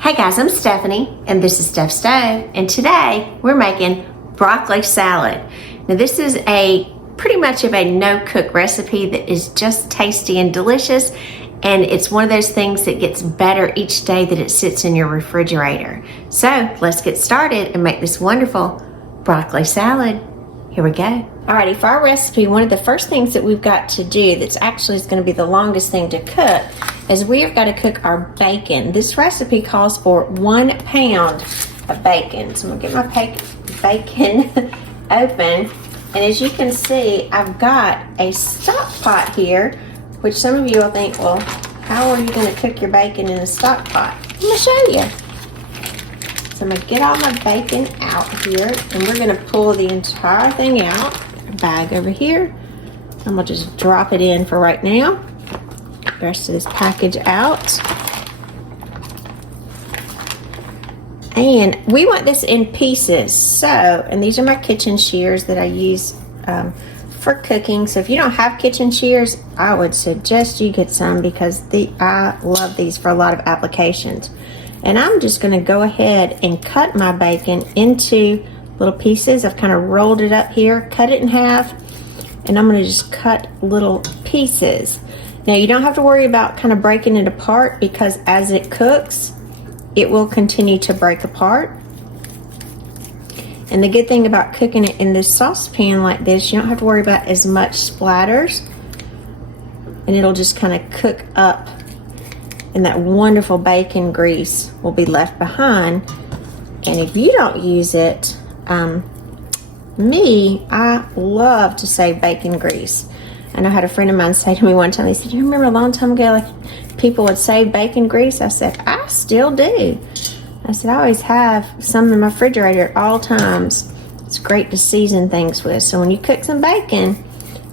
Hey guys, I'm Stephanie and this is Steph Stove, and today we're making broccoli salad. Now this is a pretty much of a no-cook recipe that is just tasty and delicious, and it's one of those things that gets better each day that it sits in your refrigerator. So let's get started and make this wonderful broccoli salad. Here we go. Alrighty, for our recipe, one of the first things that we've got to do that's actually is going to be the longest thing to cook is we've got to cook our bacon. This recipe calls for 1 pound of bacon. So I'm going to get my bacon open. And as you can see, I've got a stock pot here, which some of you will think, well, how are you going to cook your bacon in a stock pot? I'm going to show you. So I'm going to get all my bacon out here, and we're going to pull the entire thing out. A bag over here. I'm going to just drop it in for right now. The rest of this package out. And we want this in pieces. So, and these are my kitchen shears that I use for cooking. So if you don't have kitchen shears, I would suggest you get some because I love these for a lot of applications. And I'm just going to go ahead and cut my bacon into little pieces. I've kind of rolled it up here, cut it in half, and I'm going to just cut little pieces. Now you don't have to worry about kind of breaking it apart because as it cooks, it will continue to break apart. And the good thing about cooking it in this saucepan like this, you don't have to worry about as much splatters, and it'll just kind of cook up, and that wonderful bacon grease will be left behind. And if you don't use it, I love to save bacon grease. I know I had a friend of mine say to me one time, they said, you remember a long time ago, like people would save bacon grease? I said, I still do. I said, I always have some in my refrigerator at all times. It's great to season things with. So when you cook some bacon,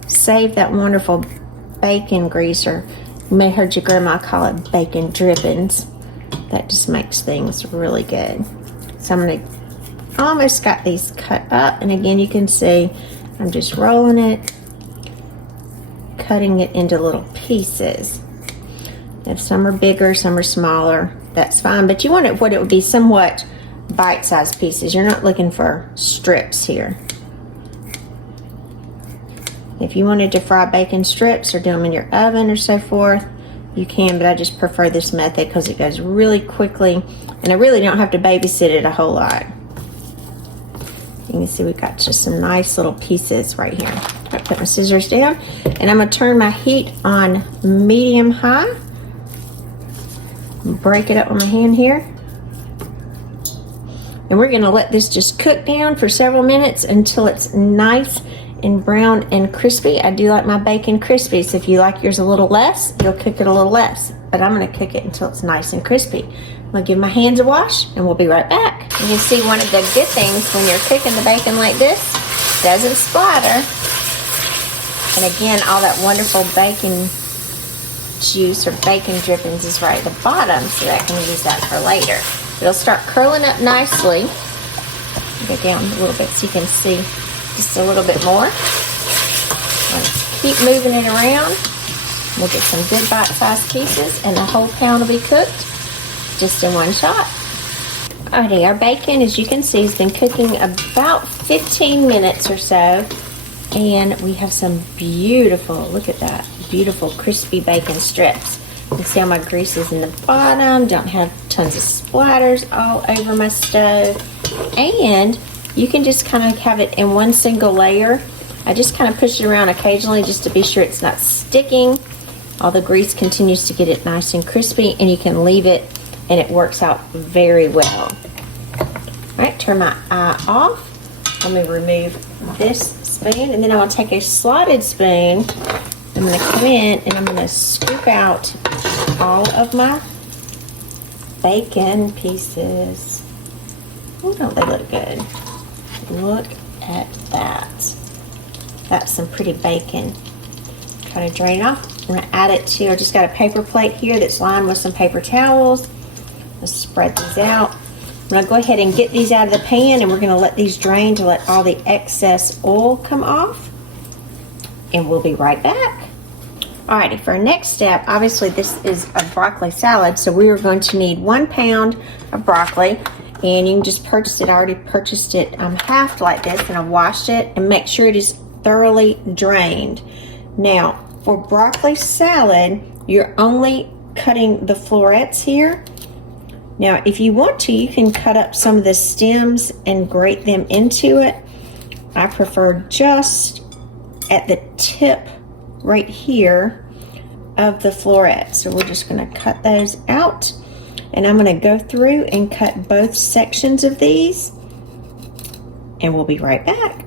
save that wonderful bacon grease, or you may have heard your grandma call it bacon drippings. That just makes things really good. So I'm going to almost got these cut up, and again you can see I'm just rolling it, cutting it into little pieces. If some are bigger, some are smaller, that's fine, but you want it what it would be somewhat bite-sized pieces. You're not looking for strips here. If you wanted to fry bacon strips or do them in your oven or so forth, you can, but I just prefer this method because it goes really quickly, and I really don't have to babysit it a whole lot. You can see we've got just some nice little pieces right here. I put my scissors down, and I'm going to turn my heat on medium-high. Break it up with my hand here. And we're going to let this just cook down for several minutes until it's nice and brown and crispy. I do like my bacon crispy, so if you like yours a little less, you'll cook it a little less. But I'm going to cook it until it's nice and crispy. I'm going to give my hands a wash, and we'll be right back. You can see one of the good things when you're cooking the bacon like this, it doesn't splatter. And again, all that wonderful bacon juice or bacon drippings is right at the bottom, so that I can use that for later. It'll start curling up nicely. Go down a little bit so you can see just a little bit more. Let's keep moving it around. We'll get some good bite-sized pieces, and the whole pound will be cooked just in one shot. Alrighty, our bacon, as you can see, has been cooking about 15 minutes or so, and we have some beautiful, look at that, beautiful crispy bacon strips. You can see how my grease is in the bottom, don't have tons of splatters all over my stove, and you can just kind of have it in one single layer. I just kind of push it around occasionally just to be sure it's not sticking. All the grease continues to get it nice and crispy, and you can leave it and it works out very well. All right, turn my eye off. Let me remove this spoon, and then I will take a slotted spoon. I'm going to come in and I'm going to scoop out all of my bacon pieces. Oh, don't they look good? Look at that. That's some pretty bacon. Kind of drain it off. I'm going to add it to, I just got a paper plate here that's lined with some paper towels. Let's spread these out. I'm going to go ahead and get these out of the pan, and we're going to let these drain to let all the excess oil come off. And we'll be right back. Alrighty, for our next step, obviously this is a broccoli salad, so we are going to need 1 pound of broccoli, and you can just purchase it. I already purchased it halved like this, and I washed it, and make sure it is thoroughly drained. Now, for broccoli salad, you're only cutting the florets here. Now, if you want to, you can cut up some of the stems and grate them into it. I prefer just at the tip right here of the florets. So we're just going to cut those out, and I'm going to go through and cut both sections of these, and we'll be right back.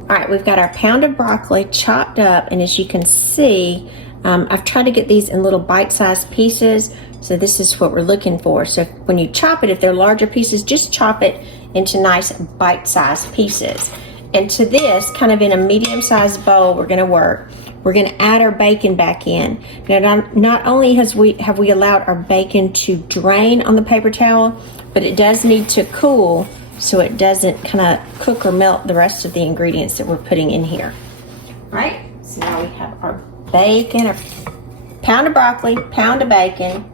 All right, we've got our pound of broccoli chopped up, and as you can see, I've tried to get these in little bite-sized pieces, so this is what we're looking for. So when you chop it, if they're larger pieces, just chop it into nice bite-sized pieces. And to this, kind of in a medium-sized bowl, we're going to add our bacon back in. Now, not only have we allowed our bacon to drain on the paper towel, but it does need to cool so it doesn't kind of cook or melt the rest of the ingredients that we're putting in here. All right, so now we have our bacon, a pound of broccoli, pound of bacon.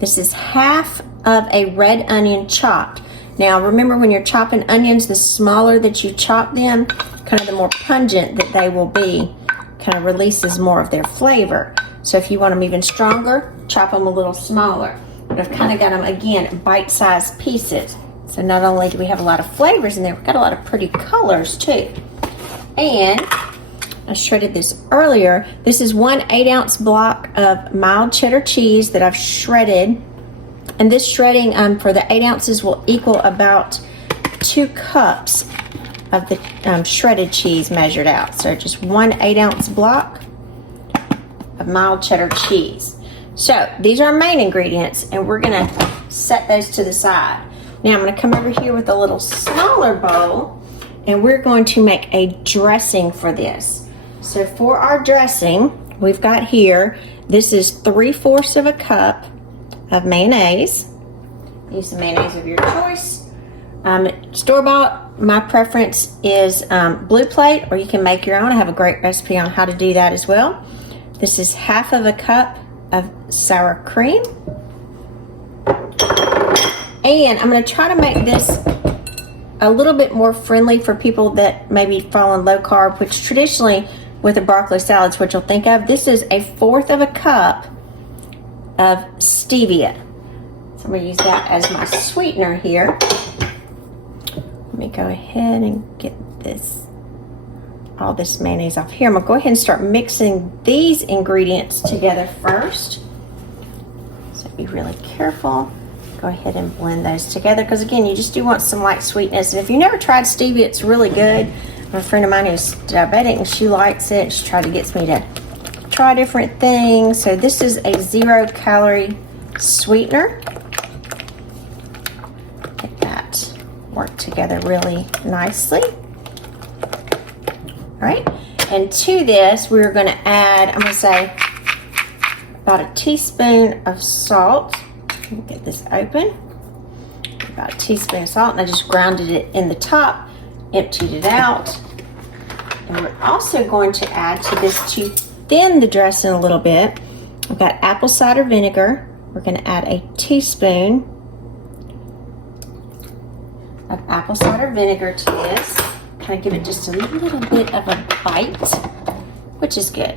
This is half of a red onion chopped. Now remember, when you're chopping onions, the smaller that you chop them, kind of the more pungent that they will be, kind of releases more of their flavor. So if you want them even stronger, chop them a little smaller. But I've kind of got them, again, bite-sized pieces. So not only do we have a lot of flavors in there, we've got a lot of pretty colors too. And I shredded this earlier. This is 1 8-ounce block of mild cheddar cheese that I've shredded. And this shredding for the 8 ounces will equal about 2 cups of the shredded cheese measured out. So just 1 8-ounce block of mild cheddar cheese. So these are our main ingredients, and we're gonna set those to the side. Now I'm gonna come over here with a little smaller bowl, and we're going to make a dressing for this. So for our dressing, we've got here, this is 3/4 of a cup of mayonnaise. Use the mayonnaise of your choice. Store-bought, my preference is Blue Plate, or you can make your own. I have a great recipe on how to do that as well. This is 1/2 of a cup of sour cream. And I'm going to try to make this a little bit more friendly for people that maybe fall on low carb, which traditionally with a broccoli salad is what you'll think of. This is 1/4 of a cup of stevia. So I'm going to use that as my sweetener here. Let me go ahead and get all this mayonnaise off here. I'm going to go ahead and start mixing these ingredients together first. So be really careful. Go ahead and blend those together, because again, you just do want some light sweetness. And if you've never tried stevia, it's really good. I have a friend of mine who's diabetic and she likes it. She tried to get me to try different things. So this is a 0-calorie sweetener. Get that work together really nicely. All right, and to this we're going to add, I'm going to say, about a teaspoon of salt. Let me get this open. About a teaspoon of salt, and I just grounded it in the top, emptied it out. And we're also going to add to this, to thin the dressing a little bit, I've got apple cider vinegar. We're going to add a teaspoon of apple cider vinegar to this. Kind of give it just a little bit of a bite, which is good.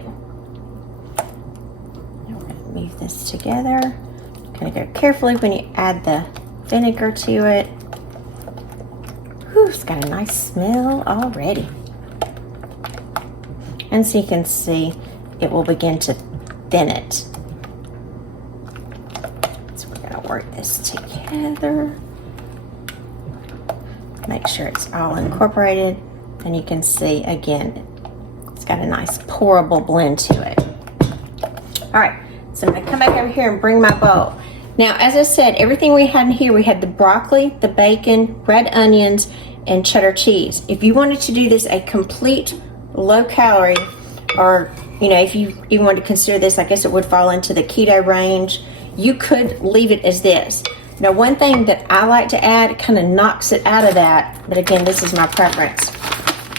Now we're going to move this together. Kind of go carefully when you add the vinegar to it. Whew, it's got a nice smell already. And so you can see it will begin to thin it. So we're going to work this together. Make sure it's all incorporated, and you can see again it's got a nice pourable blend to it. All right, so I'm going to come back over here and bring my bowl. Now, as I said, everything we had in here, we had the broccoli, the bacon, red onions, and cheddar cheese. If you wanted to do this a complete low calorie, or if you even wanted to consider this, I guess it would fall into the keto range, you could leave it as this. Now, one thing that I like to add kind of knocks it out of that, but again, this is my preference.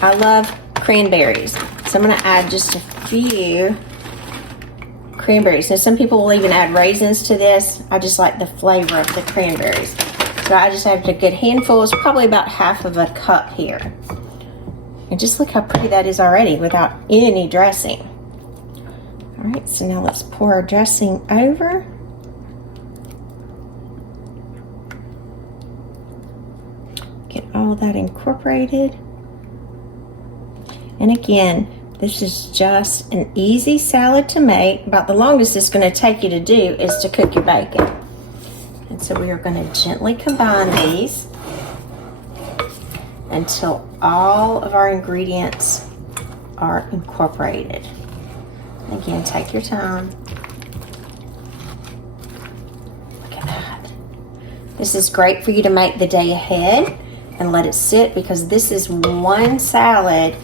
I love cranberries, so I'm going to add just a few cranberries. Now some people will even add raisins to this. I just like the flavor of the cranberries. So I just added a good handful. It's probably about half of a cup here. And just look how pretty that is already without any dressing. All right, so now let's pour our dressing over. Get all that incorporated. And again, this is just an easy salad to make. About the longest it's going to take you to do is to cook your bacon. And so we are going to gently combine these until all of our ingredients are incorporated. Again, take your time. Look at that. This is great for you to make the day ahead and let it sit, because this is one salad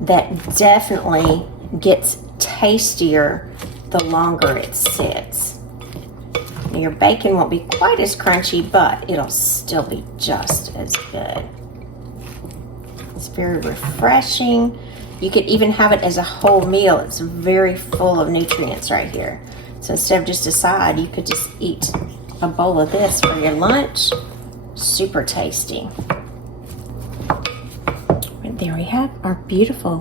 that definitely gets tastier the longer it sits. Now, your bacon won't be quite as crunchy, but it'll still be just as good. It's very refreshing. You could even have it as a whole meal. It's very full of nutrients right here. So instead of just a side, you could just eat a bowl of this for your lunch. Super tasty. And there we have our beautiful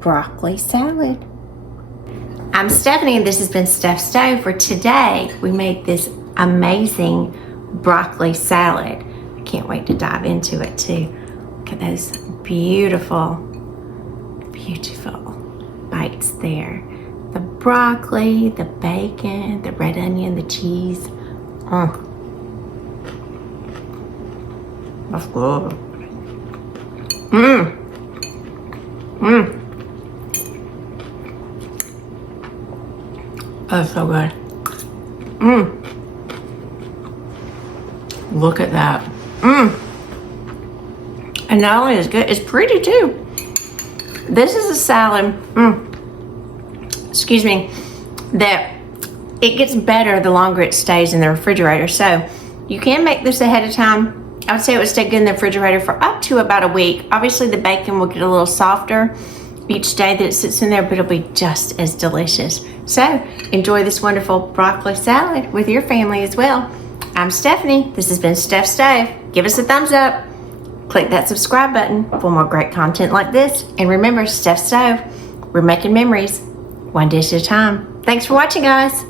broccoli salad. I'm Stephanie, and this has been Steph Stove, where today we made this amazing broccoli salad. I can't wait to dive into it too. Look at those beautiful, beautiful bites there. The broccoli, the bacon, the red onion, the cheese. That's good. That's so good. Look at that. And not only is it good, it's pretty too. This is a salad, excuse me, that it gets better the longer it stays in the refrigerator. So you can make this ahead of time. I would say it would stay good in the refrigerator for up to about a week. Obviously the bacon will get a little softer each day that it sits in there, but it'll be just as delicious. So enjoy this wonderful broccoli salad with your family as well. I'm Stephanie. This has been Steph Stove. Give us a thumbs up. Click that subscribe button for more great content like this. And remember, Steph Stove, we're making memories one dish at a time. Thanks for watching, guys.